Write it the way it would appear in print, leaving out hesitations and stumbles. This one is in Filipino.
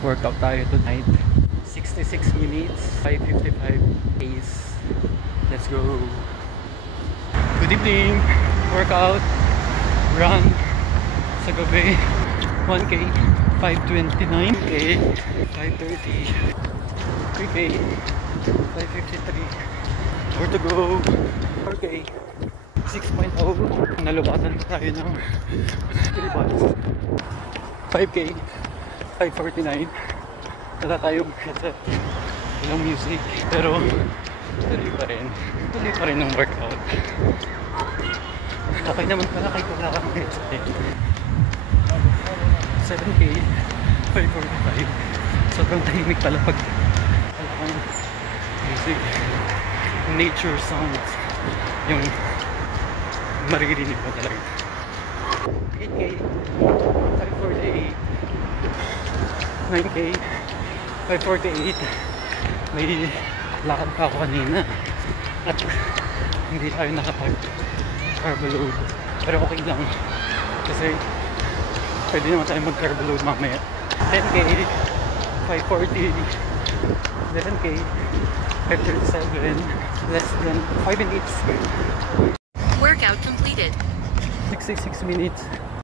Workout tayo tonight. 66 minutes, 5:55 pace. Let's go. Good evening. Workout, run sa gabi. 1K, 5:29. 2K, 5:30. 3K, 5:53. More to go. 4K, 6.0. Nalubatan tayo ng skill bus. 5K, 5:49. Wala tayong headset, walang music, pero tuloy pa rin ng workout. Okay naman pala kahit wala kang headset. 7K, 5:45. Sobrang tahimik pala pag wala kang music. Nature sounds yung maririnig mo talaga. 8K, 5:48. 9K, 5:48. May lakad pa ako kanina at hindi tayo nakapag-carbo load, pero okay lang kasi pwede naman tayo mag-carbo load mamaya. 10K, 5:40. 11K, 5:37. Less than 5 minutes. Workout completed. 66 minutes.